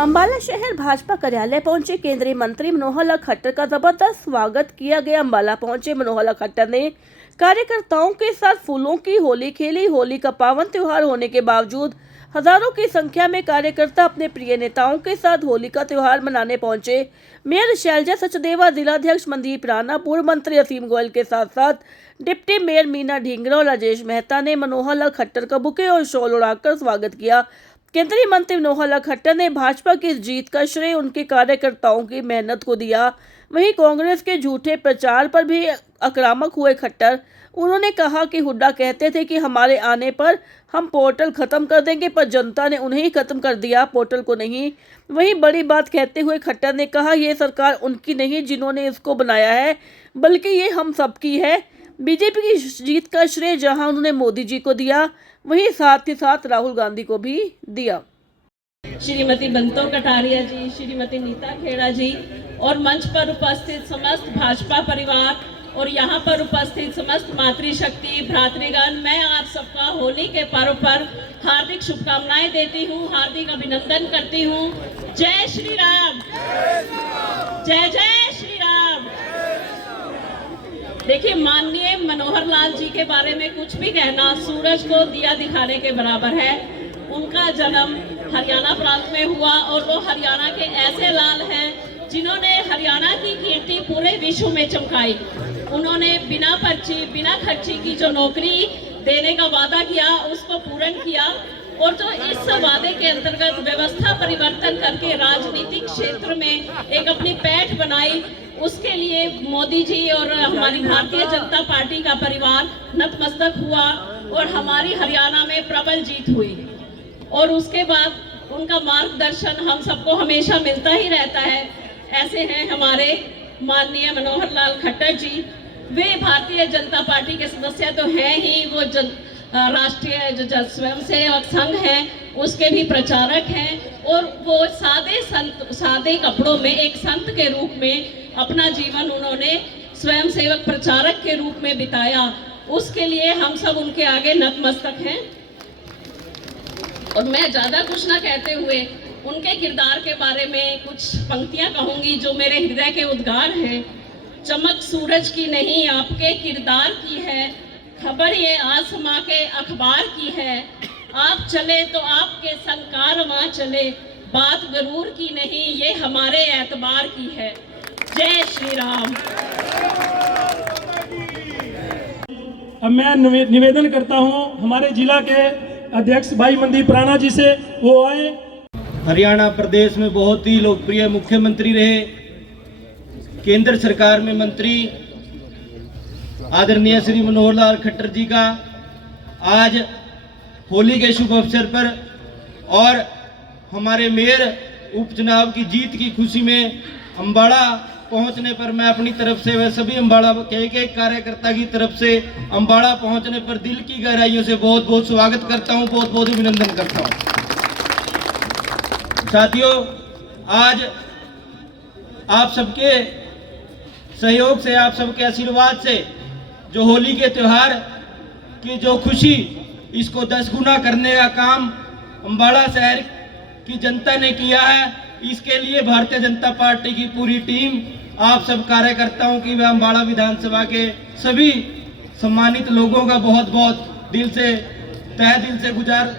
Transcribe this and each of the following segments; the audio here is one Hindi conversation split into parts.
अंबाला शहर भाजपा कार्यालय पहुंचे केंद्रीय मंत्री मनोहर लाल खट्टर का जबरदस्त स्वागत किया गया। अंबाला पहुंचे मनोहर लाल खट्टर ने कार्यकर्ताओं के साथ फूलों की होली खेली। होली का पावन त्योहार होने के बावजूद हजारों की संख्या में कार्यकर्ता अपने प्रिय नेताओं के साथ होली का त्योहार मनाने पहुंचे। मेयर शैलजा सचदेवा, जिलाध्यक्ष मनदीप राणा, पूर्व मंत्री असीम गोयल के साथ साथ डिप्टी मेयर मीना ढींगरा और राजेश मेहता ने मनोहर लाल खट्टर का बुके और शॉल उड़ाकर स्वागत किया। केंद्रीय मंत्री मनोहर लाल खट्टर ने भाजपा की इस जीत का श्रेय उनके कार्यकर्ताओं की मेहनत को दिया। वहीं कांग्रेस के झूठे प्रचार पर भी आक्रामक हुए खट्टर। उन्होंने कहा कि हुड्डा कहते थे कि हमारे आने पर हम पोर्टल खत्म कर देंगे, पर जनता ने उन्हें ही खत्म कर दिया, पोर्टल को नहीं। वहीं बड़ी बात कहते हुए खट्टर ने कहा, ये सरकार उनकी नहीं जिन्होंने इसको बनाया है, बल्कि ये हम सबकी है। बीजेपी की जीत का श्रेय जहां उन्होंने मोदी जी को दिया, वहीं साथ ही साथ राहुल गांधी को भी दिया। श्रीमती बंतो कटारिया जी, श्रीमती नीता खेड़ा जी और मंच पर उपस्थित समस्त भाजपा परिवार और यहाँ पर उपस्थित समस्त मातृशक्ति भ्रातृगण, मैं आप सबका होली के पर्व पर हार्दिक शुभकामनाएं देती हूँ, हार्दिक अभिनंदन करती हूँ। जय श्री राम, जय जय श्री राम। देखिए, माननीय मनोहर लाल जी के बारे में कुछ भी कहना सूरज को दिया दिखाने के बराबर है। उनका जन्म हरियाणा प्रांत में हुआ और वो हरियाणा के ऐसे लाल हैं जिन्होंने हरियाणा की कीर्ति पूरे विश्व में चमकाई। उन्होंने बिना पर्ची बिना खर्ची की जो नौकरी देने का वादा किया उसको पूर्ण किया, और जो इस वादे के अंतर्गत व्यवस्था परिवर्तन करके राजनीतिक क्षेत्र में एक अपनी पैठ बनाई, उसके लिए मोदी जी और हमारी भारतीय जनता पार्टी का परिवार नतमस्तक हुआ और हमारी हरियाणा में प्रबल जीत हुई। और उसके बाद उनका मार्गदर्शन हम सबको हमेशा मिलता ही रहता है। ऐसे हैं हमारे माननीय मनोहर लाल खट्टर जी। वे भारतीय जनता पार्टी के सदस्य तो हैं ही, वो राष्ट्रीय जो स्वयंसेवक संघ है उसके भी प्रचारक हैं, और वो सादे कपड़ों में एक संत के रूप में अपना जीवन उन्होंने स्वयंसेवक प्रचारक के रूप में बिताया। उसके लिए हम सब उनके आगे नतमस्तक हैं। और मैं ज्यादा कुछ ना कहते हुए उनके किरदार के बारे में कुछ पंक्तियां कहूंगी जो मेरे हृदय के उद्गार हैं। चमक सूरज की नहीं आपके किरदार की है, खबर ये आसमां के अखबार की है। आप चले तो आपके संग कारवां चले, बात गरूर की नहीं ये हमारे एतबार की है। जय श्री राम। अब मैं निवेदन करता हूं हमारे जिला के अध्यक्ष भाई मनदीप राणा जी से, वो आए। हरियाणा प्रदेश में बहुत ही लोकप्रिय मुख्यमंत्री रहे, केंद्र सरकार में मंत्री आदरणीय श्री मनोहर लाल खट्टर जी का आज होली के शुभ अवसर पर और हमारे मेयर उपचुनाव की जीत की खुशी में अंबाला पहुंचने पर मैं अपनी तरफ से व सभी अंबाला के एक कार्यकर्ता की तरफ से अंबाला पहुंचने पर दिल की गहराइयों से बहुत बहुत स्वागत करता हूं, बहुत बहुत अभिनंदन करता हूं। साथियों, आज आप सबके सहयोग से, आप सबके आशीर्वाद से जो होली के त्योहार की जो खुशी, इसको 10 गुना करने का काम अंबाला शहर की जनता ने किया है। इसके लिए भारतीय जनता पार्टी की पूरी टीम, आप सब कार्यकर्ताओं की व अंबाला विधानसभा के सभी सम्मानित लोगों का बहुत बहुत तहे दिल से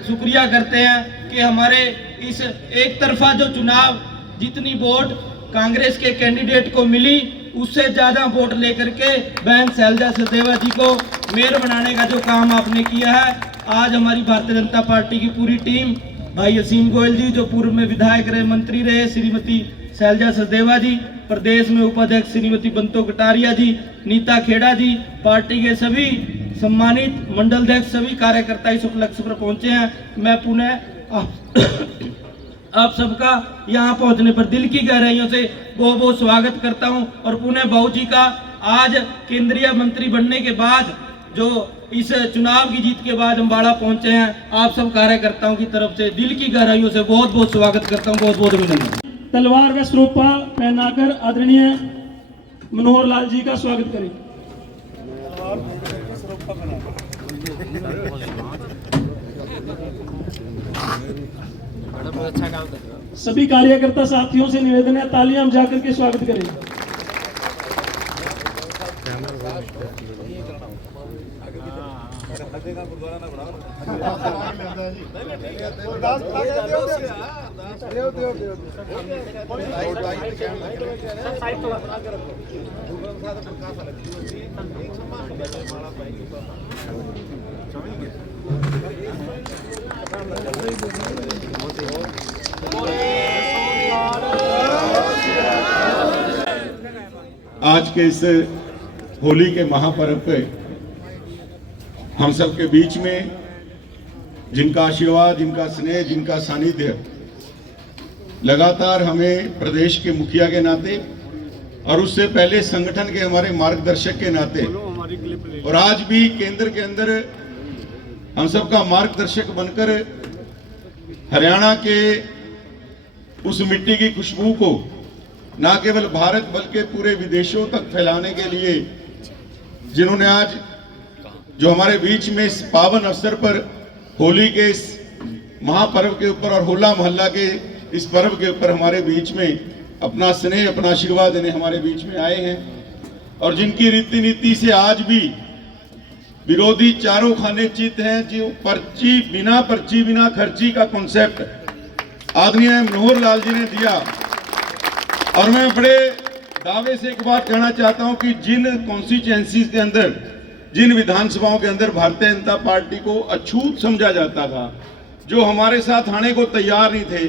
शुक्रिया करते हैं कि हमारे इस एक तरफा जो चुनाव, जितनी वोट कांग्रेस के कैंडिडेट को मिली उससे ज्यादा वोट लेकर के बहन शैलजा सचदेवा जी को मेयर बनाने का जो काम आपने किया है। आज हमारी भारतीय जनता पार्टी की पूरी टीम, भाई असीम गोयल जी जो पूर्व में विधायक रहे, मंत्री रहे, श्रीमती शैलजा सचदेवा जी, प्रदेश में उपाध्यक्ष श्रीमती बंतो कटारिया जी, नीता खेड़ा जी, पार्टी के सभी सम्मानित मंडल अध्यक्ष, सभी कार्यकर्ता इस उपलक्ष्य पर पहुंचे हैं। मैं पुनः आप सबका यहाँ पहुंचने पर दिल की गहराइयों से बहुत बहुत स्वागत करता हूं, और पुनः बाबू जी का आज केंद्रीय मंत्री बनने के बाद जो इस चुनाव की जीत के बाद अंबाला पहुंचे हैं, आप सब कार्यकर्ताओं की तरफ से दिल की गहराइयों से बहुत बहुत स्वागत करता हूं, बहुत बहुत अभिनंदन। तलवार व स्वरूपा पहनाकर आदरणीय मनोहर लाल जी का स्वागत करें। बहुत अच्छा काम कर रहे हो। सभी कार्यकर्ता साथियों से निवेदन है, तालियां हम जाकर के स्वागत करें। आज के इस होली के महापर्व पे हम सब के बीच में जिनका आशीर्वाद, जिनका स्नेह, जिनका सानिध्य लगातार हमें प्रदेश के मुखिया के नाते और उससे पहले संगठन के हमारे मार्गदर्शक के नाते और आज भी केंद्र के अंदर हम सबका मार्गदर्शक बनकर हरियाणा के उस मिट्टी की खुशबू को न केवल भारत बल्कि पूरे विदेशों तक फैलाने के लिए जिन्होंने आज जो हमारे बीच में इस पावन अवसर पर होली के इस महापर्व के ऊपर और होला मोहल्ला के इस पर्व के ऊपर हमारे बीच में अपना स्नेह, अपना आशीर्वाद देने हमारे बीच में आए हैं और जिनकी रीति नीति से आज भी विरोधी चारों खाने चित हैं, जो पर्ची बिना खर्ची का कॉन्सेप्ट आदरणीय मनोहर लाल जी ने दिया। और मैं बड़े दावे से एक बात कहना चाहता हूं कि जिन कॉन्स्टिट्यूएंसीज के अंदर, जिन विधानसभाओं के अंदर भारतीय जनता पार्टी को अछूत समझा जाता था, जो हमारे साथ आने को तैयार नहीं थे,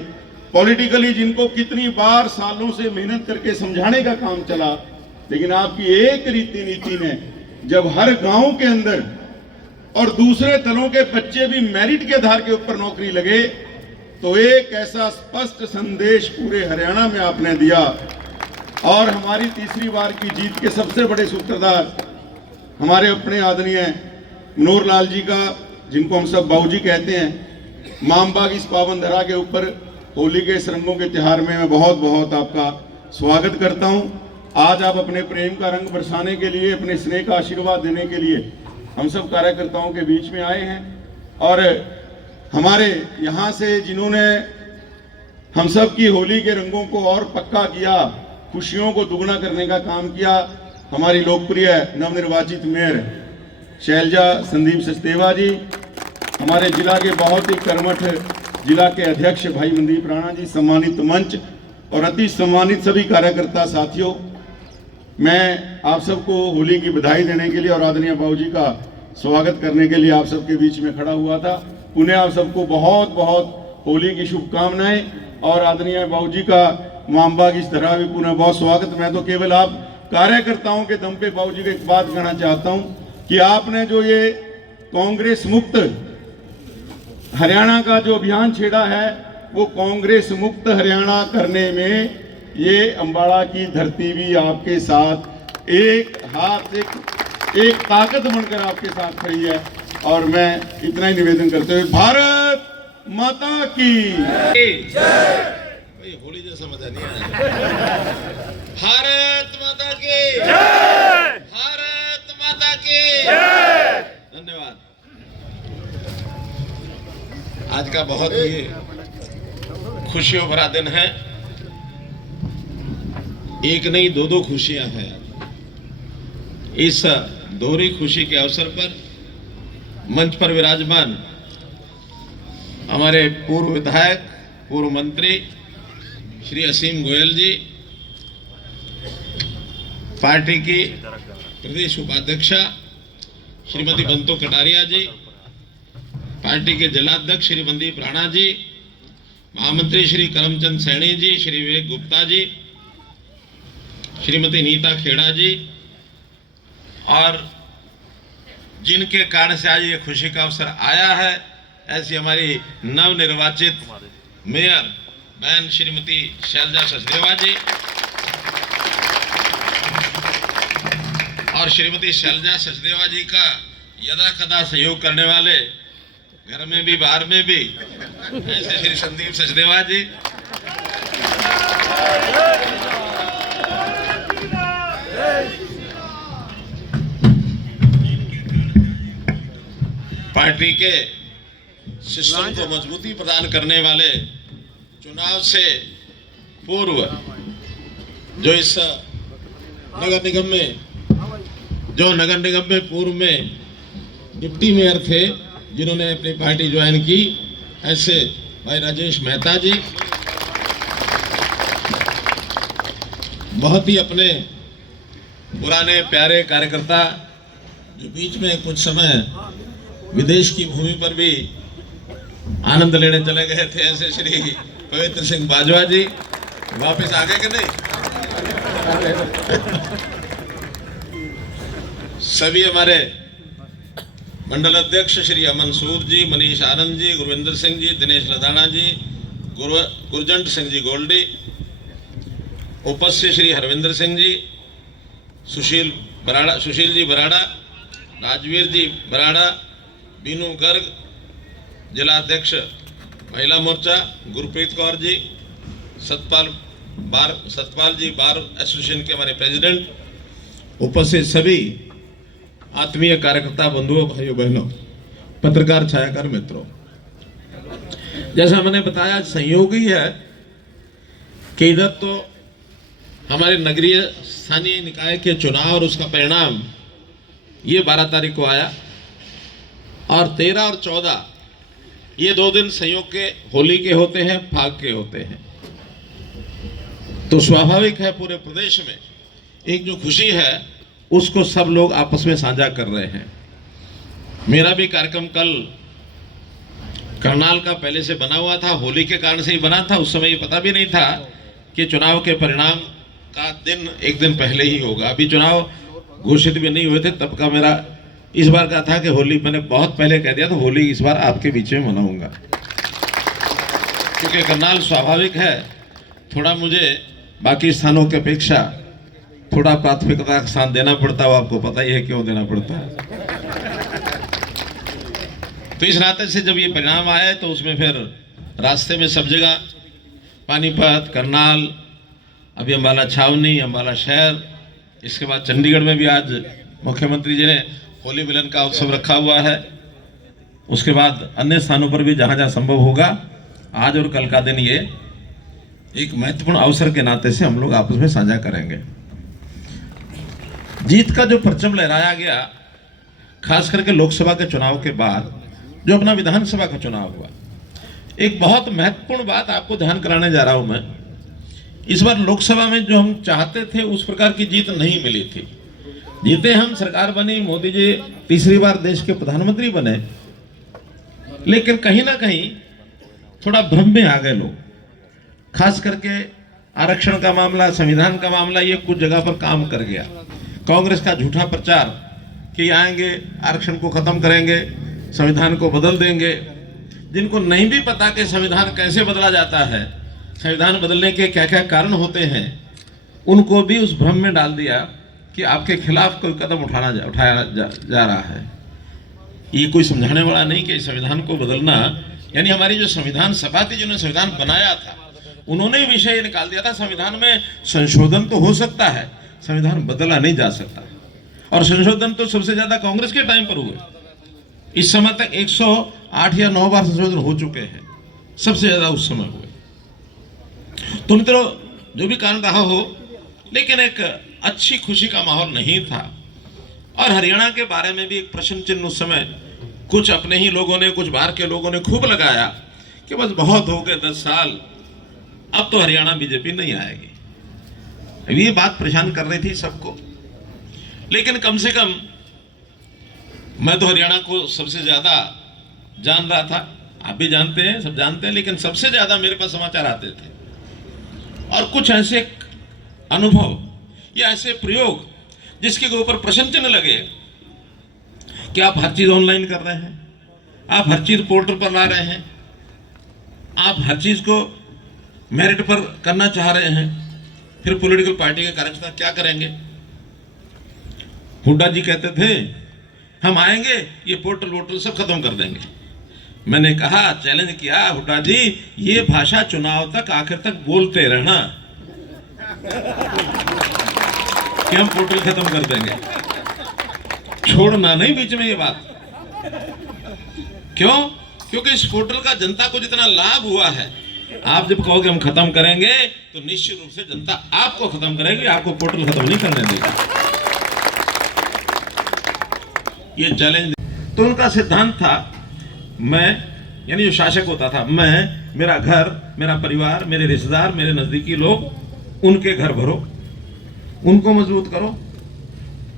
पॉलिटिकली जिनको कितनी बार सालों से मेहनत करके समझाने का काम चला, लेकिन आपकी एक रीति नीति ने जब हर गांव के अंदर और दूसरे दलों के बच्चे भी मेरिट के आधार के ऊपर नौकरी लगे, तो एक ऐसा स्पष्ट संदेश पूरे हरियाणा में आपने दिया। और हमारी तीसरी बार की जीत के सबसे बड़े सूत्रधार हमारे अपने आदरणीय मनोहर लाल जी का, जिनको हम सब बाबूजी कहते हैं, मामबा की इस पावन धरा के ऊपर होली के इस रंगों के त्योहार में मैं बहुत बहुत आपका स्वागत करता हूं। आज आप अपने प्रेम का रंग बरसाने के लिए, अपने स्नेह का आशीर्वाद देने के लिए हम सब कार्यकर्ताओं के बीच में आए हैं और हमारे यहाँ से जिन्होंने हम सब की होली के रंगों को और पक्का किया, खुशियों को दुगना करने का काम किया, हमारी लोकप्रिय नवनिर्वाचित मेयर शैलजा संदीप सचदेवा जी, हमारे जिला के बहुत ही कर्मठ जिला के अध्यक्ष भाई मनदीप राणा जी, सम्मानित मंच और अति सम्मानित सभी कार्यकर्ता साथियों, मैं आप सबको होली की बधाई देने के लिए और आदरणीय बाबूजी का स्वागत करने के लिए आप सबके बीच में खड़ा हुआ था। उन्हें आप सबको बहुत बहुत होली की शुभकामनाएं और आदरणीय बाबूजी का मामबा की इस तरह भी पुनः बहुत स्वागत। मैं तो केवल आप कार्यकर्ताओं के दम पे बाबूजी को एक बात कहना चाहता हूं कि आपने जो ये कांग्रेस मुक्त हरियाणा का जो अभियान छेड़ा है, वो कांग्रेस मुक्त हरियाणा करने में ये अंबाला की धरती भी आपके साथ एक हाथ एक ताकत बनकर आपके साथ खड़ी है। और मैं इतना ही निवेदन करते हुए भारत माता की जय। होली जैसा मजा नहीं आया। भारत माता की जय। भारत माता की जय। धन्यवाद। आज का बहुत ही खुशियों भरा दिन है। एक नहीं दो खुशियां हैं। इस दोहरी खुशी के अवसर पर मंच पर विराजमान हमारे पूर्व विधायक, पूर्व मंत्री श्री असीम गोयल जी, पार्टी की प्रदेश उपाध्यक्षा श्रीमती बंतो कटारिया जी, पार्टी के जिलाध्यक्ष श्री मनदीप राणा जी, महामंत्री श्री करमचंद सैनी जी, श्री विवेक गुप्ता जी, श्रीमती नीता खेड़ा जी, और जिनके कारण से आज ये खुशी का अवसर आया है, ऐसी हमारी नवनिर्वाचित मेयर बहन श्रीमती शैलजा सचदेवा जी और श्रीमती शैलजा सचदेवा जी का यदा कदा सहयोग करने वाले घर में भी बाहर में भी ऐसे श्री संदीप सचदेवा जी, पार्टी के सिस्टम को मजबूती प्रदान करने वाले जो चुनाव से पूर्व जो इस नगर निगम में पूर्व में डिप्टी मेयर थे जिन्होंने अपनी पार्टी ज्वाइन की, ऐसे भाई राजेश मेहता जी बहुत ही अपने पुराने प्यारे कार्यकर्ता जो बीच में कुछ समय विदेश की भूमि पर भी आनंद लेने चले गए थे, ऐसे श्री पवित्र सिंह बाजवा जी वापस आ गए कि नहीं? सभी हमारे मंडल अध्यक्ष श्री अमन सूद जी, मनीष आनंद जी, गुरविंदर सिंह जी, दिनेश लदाना जी, गुरजंट सिंह जी गोल्डी, उपस्थित श्री हरविंदर सिंह जी, सुशील जी बराड़ा, राजवीर जी बराड़ा, बीनू गर्ग, जिला अध्यक्ष महिला मोर्चा, गुरप्रीत कौर जी, सतपाल जी बार एसोसिएशन के हमारे प्रेसिडेंट, उपस्थित सभी आत्मीय कार्यकर्ता बंधुओं, भाइयों बहनों, पत्रकार छायाकार मित्रों, जैसा मैंने बताया संयोग ही है कि इधर तो हमारे नगरीय स्थानीय निकाय के चुनाव और उसका परिणाम ये 12 तारीख को आया और 13 और 14 ये 2 दिन संयोग के होली के होते हैं, फाग के होते हैं। तो स्वाभाविक है पूरे प्रदेश में एक जो खुशी है उसको सब लोग आपस में साझा कर रहे हैं। मेरा भी कार्यक्रम कल करनाल का पहले से बना हुआ था, होली के कारण से ही बना था। उस समय ये पता भी नहीं था कि चुनाव के परिणाम का दिन एक दिन पहले ही होगा। अभी चुनाव घोषित भी नहीं हुए थे तब का मेरा इस बार का था कि होली, मैंने बहुत पहले कह दिया था होली इस बार आपके बीच में मनाऊंगा, क्योंकि करनाल स्वाभाविक है थोड़ा मुझे बाकी स्थानों की अपेक्षा थोड़ा प्राथमिकता का स्थान देना पड़ता है। आपको पता ही है क्यों देना पड़ता है। तो इस नाते से जब ये परिणाम आए तो उसमें फिर रास्ते में सब जगह पानीपत, करनाल, अभी अम्बाला छावनी, अम्बाला शहर, इसके बाद चंडीगढ़ में भी आज मुख्यमंत्री जी ने होली मिलन का उत्सव रखा हुआ है। उसके बाद अन्य स्थानों पर भी जहां जहां संभव होगा आज और कल का दिन ये एक महत्वपूर्ण अवसर के नाते से हम लोग आपस में साझा करेंगे। जीत का जो परचम लहराया गया खास करके लोकसभा के चुनाव के बाद जो अपना विधानसभा का चुनाव हुआ, एक बहुत महत्वपूर्ण बात आपको ध्यान कराने जा रहा हूं मैं। इस बार लोकसभा में जो हम चाहते थे उस प्रकार की जीत नहीं मिली थी। जीते हम, सरकार बनी, मोदी जी तीसरी बार देश के प्रधानमंत्री बने, लेकिन कहीं ना कहीं थोड़ा भ्रम में आ गए लोग। खास करके आरक्षण का मामला, संविधान का मामला, ये कुछ जगह पर काम कर गया। कांग्रेस का झूठा प्रचार कि आएंगे आरक्षण को खत्म करेंगे, संविधान को बदल देंगे, जिनको नहीं भी पता कि संविधान कैसे बदला जाता है, संविधान बदलने के क्या क्या कारण होते हैं, उनको भी उस भ्रम में डाल दिया कि आपके खिलाफ कोई कदम उठाया जा रहा है। ये कोई समझाने वाला नहीं कि संविधान को बदलना, यानी हमारी जो संविधान सभा थी जिन्होंने संविधान बनाया था उन्होंने ही विषय निकाल दिया था संविधान में संशोधन तो हो सकता है, संविधान बदला नहीं जा सकता। और संशोधन तो सबसे ज्यादा कांग्रेस के टाइम पर हुए। इस समय तक 108 या 9 बार संशोधन हो चुके हैं, सबसे ज्यादा उस समय हुए। तो मित्रों, जो भी कारण रहा हो, लेकिन एक अच्छी खुशी का माहौल नहीं था। और हरियाणा के बारे में भी एक प्रश्न चिन्ह उस समय कुछ अपने ही लोगों ने, कुछ बाहर के लोगों ने खूब लगाया कि बस बहुत हो गए 10 साल, अब तो हरियाणा बीजेपी नहीं आएगी। ये बात परेशान कर रही थी सबको। लेकिन कम से कम मैं तो हरियाणा को सबसे ज्यादा जान रहा था, आप भी जानते हैं, सब जानते हैं, लेकिन सबसे ज्यादा मेरे पास समाचार आते थे। और कुछ ऐसे अनुभव या ऐसे प्रयोग जिसके ऊपर प्रश्न चिन्ह लगे कि आप हर चीज ऑनलाइन कर रहे हैं, आप हर चीज पोर्टल पर ला रहे हैं, आप हर चीज को मेरिट पर करना चाह रहे हैं, फिर पॉलिटिकल पार्टी के कार्यकर्ता क्या करेंगे? हुड्डा जी कहते थे हम आएंगे, ये पोर्टल वोटल सब खत्म कर देंगे। मैंने कहा, चैलेंज किया, हुड्डा जी ये भाषा चुनाव तक आखिर तक बोलते रहना कि हम पोर्टल खत्म कर देंगे, छोड़ना नहीं बीच में ये बात। क्यों? क्योंकि इस पोर्टल का जनता को जितना लाभ हुआ है आप जब कहोगे हम खत्म करेंगे तो निश्चित रूप से जनता आपको खत्म करेगी, आपको पोर्टल खत्म नहीं करने देगी। ये चैलेंज। तो उनका सिद्धांत था, मैं यानी जो शासक होता था, मैं, मेरा घर, मेरा परिवार, मेरे रिश्तेदार, मेरे नजदीकी लोग, उनके घर भरो, उनको मजबूत करो।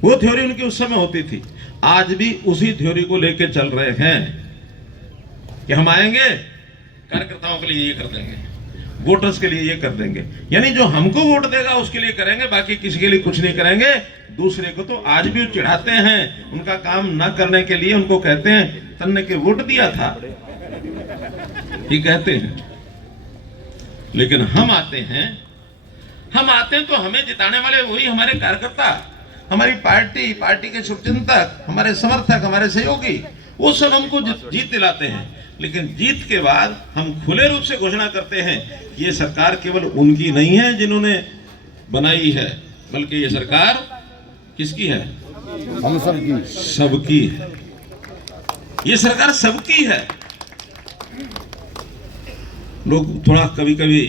वो थ्योरी उनकी उस समय होती थी। आज भी उसी थ्योरी को लेके चल रहे हैं कि हम आएंगे, कार्यकर्ताओं के लिए ये कर देंगे, वोटर्स के लिए ये कर देंगे, यानी जो हमको वोट देगा उसके लिए करेंगे, बाकी किसी के लिए कुछ नहीं करेंगे। दूसरे को तो आज भी चिढ़ाते हैं, उनका काम ना करने के लिए उनको कहते हैं तन्ने के वोट दिया था, ये कहते हैं। लेकिन हम आते हैं तो हमें जिताने वाले वही हमारे कार्यकर्ता, हमारी पार्टी, पार्टी के शुभचिंतक, हमारे समर्थक, हमारे सहयोगी, वो सब हमको जीत दिलाते हैं। लेकिन जीत के बाद हम खुले रूप से घोषणा करते हैं ये सरकार केवल उनकी नहीं है जिन्होंने बनाई है, बल्कि ये सरकार किसकी है? हम सबकी। सबकी है। ये सरकार सबकी है। लोग थोड़ा कभी कभी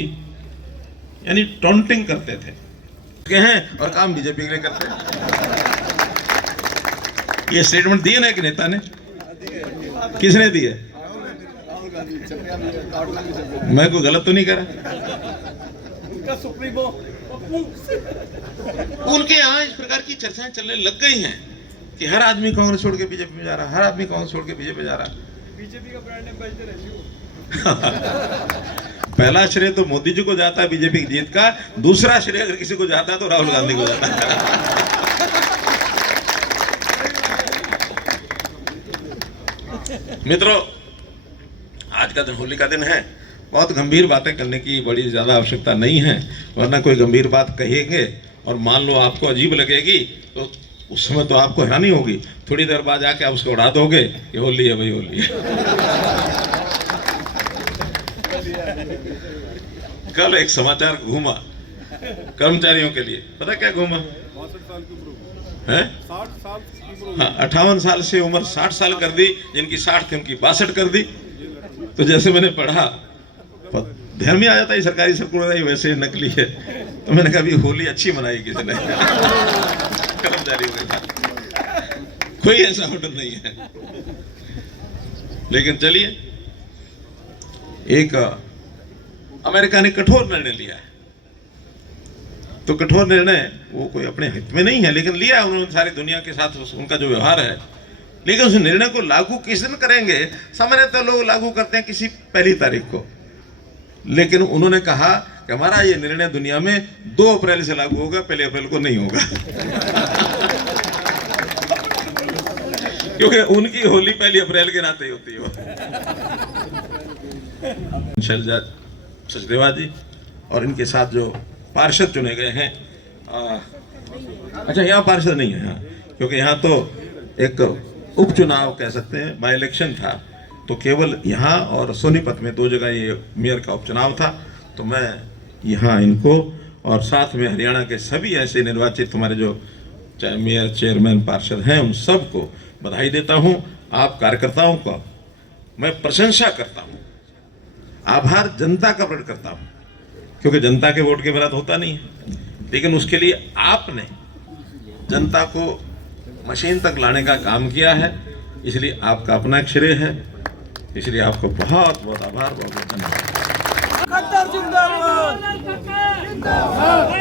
यानी टॉन्टिंग करते थे के हैं और काम बीजेपी के लिए करते हैं। ये स्टेटमेंट दिए ना कि नेता ने, किसने दिए? मैं कोई गलत तो नहीं करा? उनके यहाँ इस प्रकार की चर्चाएं चलने लग गई हैं कि हर आदमी कांग्रेस छोड़ के बीजेपी में जा रहा, हर आदमी कांग्रेस छोड़ के बीजेपी में जा रहा। बीजेपी का ब्रांड एम्बेसडर है। पहला श्रेय तो मोदी जी को जाता है बीजेपी की जीत का, दूसरा श्रेय अगर किसी को जाता है तो राहुल गांधी को जाता है। मित्रों, आज का दिन होली का दिन है। बहुत गंभीर बातें करने की बड़ी ज्यादा आवश्यकता नहीं है, वरना कोई गंभीर बात कहेंगे और मान लो आपको अजीब लगेगी तो उस समय तो आपको हैरानी होगी, थोड़ी देर बाद आके आप उसको उड़ा दोगे कि होली है भाई, होली है। कल एक समाचार घूमा कर्मचारियों के लिए, पता क्या घूमा है? 58 साल से उम्र 60 साल कर दी, जिनकी 60 थी उनकी 62 कर दी। तो जैसे मैंने पढ़ा ध्यान में आ जाता है सरकारी सर्कुलर वैसे नकली है, तो मैंने कहा अभी होली अच्छी मनाई किसने कर्मचारियों के साथ। कोई ऐसा होटल नहीं है। लेकिन चलिए, एक अमेरिका ने कठोर निर्णय लिया है, तो कठोर निर्णय वो कोई अपने हित में नहीं है, लेकिन लिया उन्होंने सारी दुनिया के साथ उनका जो व्यवहार है। लेकिन उस निर्णय को लागू किस दिन करेंगे? सामान्यतः लोग लागू करते हैं किसी पहली तारीख को, लेकिन उन्होंने कहा कि हमारा ये निर्णय दुनिया में 2 अप्रैल से लागू होगा, 1 अप्रैल को नहीं होगा। क्योंकि उनकी होली 1 अप्रैल के नाते होती है। शैलजा सचदेवा जी और इनके साथ जो पार्षद चुने गए हैं, अच्छा यहाँ पार्षद नहीं है यहाँ, क्योंकि यहाँ तो एक उपचुनाव कह सकते हैं, बाई इलेक्शन था, तो केवल यहाँ और सोनीपत में 2 जगह ये मेयर का उपचुनाव था। तो मैं यहाँ इनको और साथ में हरियाणा के सभी ऐसे निर्वाचित हमारे जो चाहे मेयर, चेयरमैन, पार्षद हैं, उन सबको बधाई देता हूँ। आप कार्यकर्ताओं का मैं प्रशंसा करता हूँ, आभार जनता का प्रकट करता हूँ, क्योंकि जनता के वोट के बिना तो होता नहीं है, लेकिन उसके लिए आपने जनता को मशीन तक लाने का काम किया है, इसलिए आपका अपना एक श्रेय है। इसलिए आपको बहुत बहुत आभार, बहुत बहुत धन्यवाद। खट्टर जिंदाबाद, जिंदाबाद।